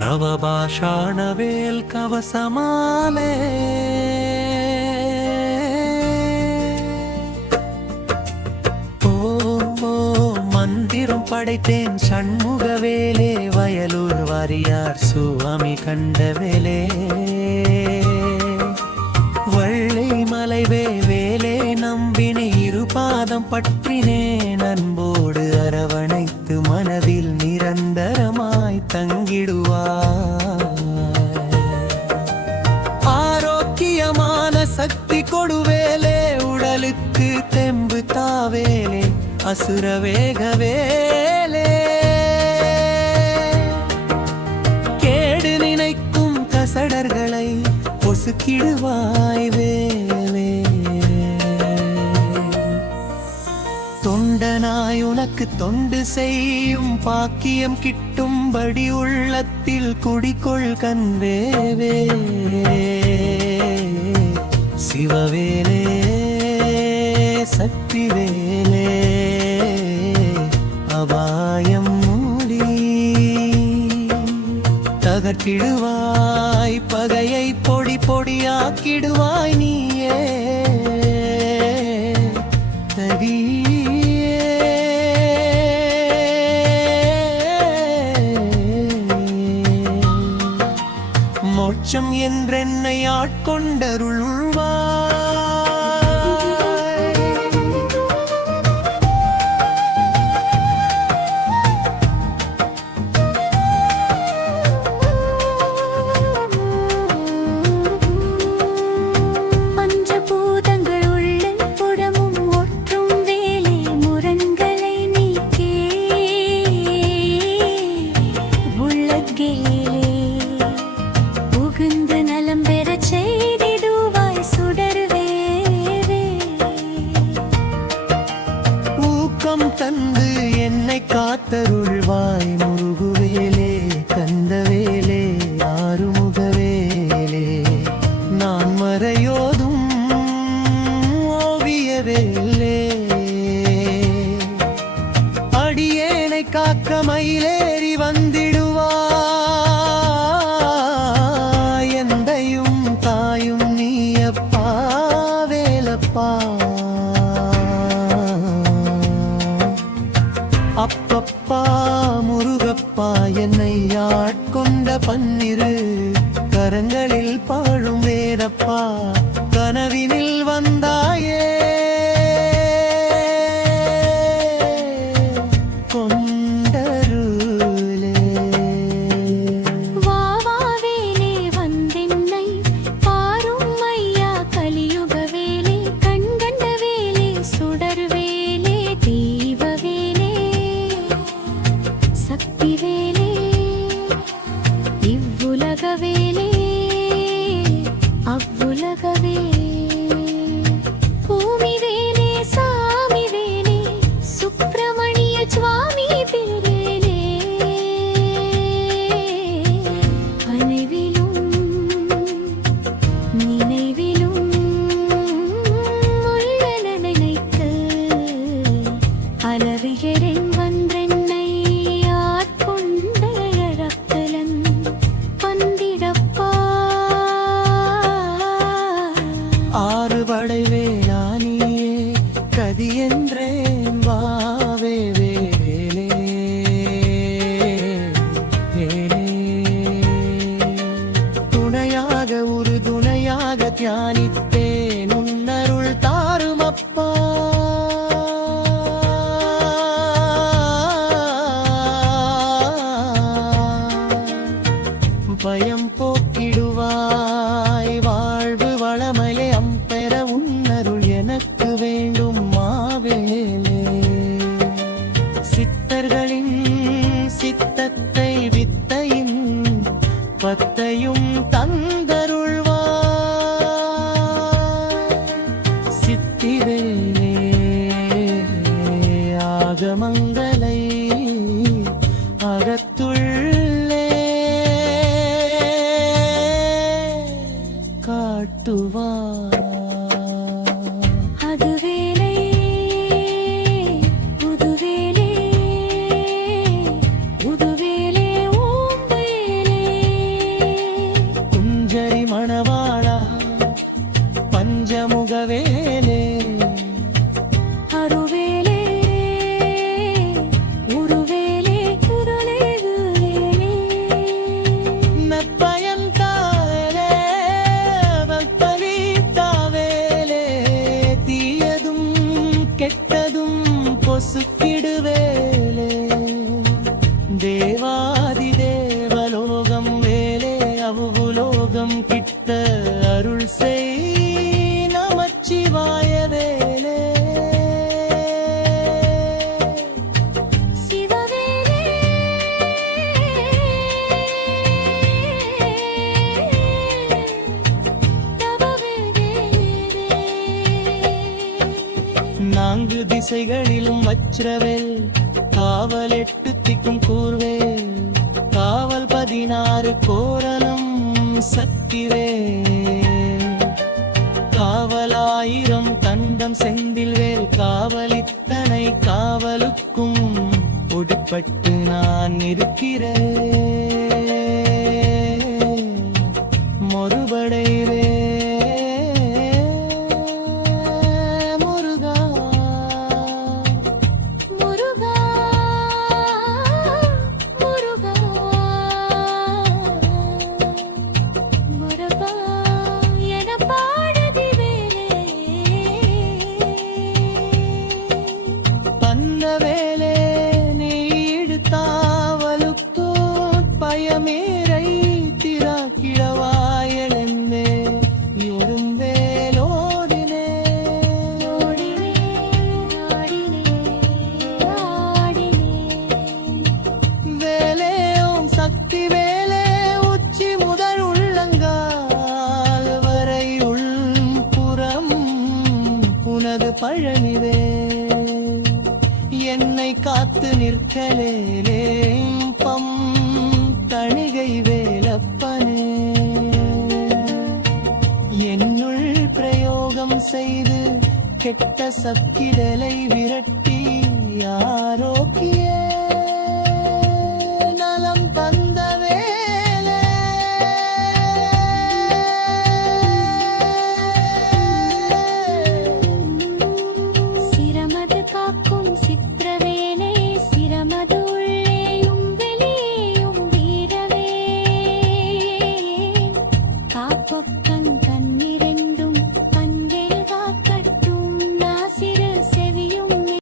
நவபாஷாணவேல் கவசமாலே மந்திரம் படைத்தேன் சண்முகவேலே வயலூர் வாரியார் சுவாமி கண்டவேலே வள்ளை மலைவே வேலே நம்பினை இருபாதம் பற்றினேன் அன்போடு அரவணைத்து மனதில் நிரந்தரமாய் தங்கிடுவார் ஆரோக்கியமான சக்தி கொடுவேலே உடலுக்கு தெம்பு தாவேலே அசுர வேகவேலே கேடு நினைக்கும் கசடர்களை பொசுக்கிடுவாய் வேலே தொண்டனாய் உனக்கு தொண்டு செய்யும் பாக்கியம் கிட்டும்படி உள்ளத்தில் குடிகொள் கண்வேவே சிவவேலே சக்தி வேலே அபாயம் மூடி தகர்த்திடுவாய் பகையை பொடி பொடியாக்கிடுவாய் நீயே மோட்சம் என்றென்னை ஆட்கொண்டருள்வாய் தந்து என்னை காத்தருள்வாய் முருகுவேலே கந்தவேலே ஆறுமுகவேலே நான் மறையோதும் ஓவியவேலே அடியேனை காக்க மயிலேறி வந்திடுவாய் எந்தையும் தாயும் நீயப்பா வேலப்பா அப்பப்பா முருகப்பா என்னை ஆட்கொண்ட பன்னிரு கரங்களில் பாழும் வேதப்பா கனவினில் வந்தாயே தியானித்தேன் உன்னருள் தாருமப்பா பயம் போக்கிடுவாய் வாழ்வு வளமலே அம்பெற உன்னருள் எனக்கு வேண்டும் மாவேலே சித்தர்களின் சித்தத்தை வித்தையும் பத்தையும் தந்தருள்வாய் ஆகமங்களை அகத்துள்ளே காட்டுவார் அதுவேலே உதுவேலே உதுவேலே ஓம்பேலே பொசுக்கிடுவேலே தேவாதி தேவலோகம் வேலே அவ்வுலோகம் கிட்ட அருள் செய் நமச்சிவாய வேலே சிவவேலே நான்கு திசைகளிலும் வச்சிரவேல் காவல் 8 திக்கும் கூர்வேல் காவல் 16 கோரலும் சக்திவேல் காவலாயிரம் தண்டம் செந்தில்வேல் காவல் இத்தனை காவலுக்கும் உட்பட்டு நான் இருக்கிறேன் மறுபடைவே முருகா முருகா முருகா முருகா என பாடுதி வேலே அந்த வேலே நீ இழுத்தாவலுக்கு பயமேரை திராக்கிடவாயலென்னே ொருந்தேலோடினே வேலேயும் சக்தி வேலே உச்சி முதல் உள்ளங்கால் வரை உள்புறம் உனது பழனிவே என்னை காத்து நிற்கலேலே பம் தணிகை வேலப்பனே என்னுள் பிரயோகம் செய்து கெட்ட சக்கிடலை விரட்டி ஆரோக்கிய நலம் தந்த வேலே சிரமது காக்கும்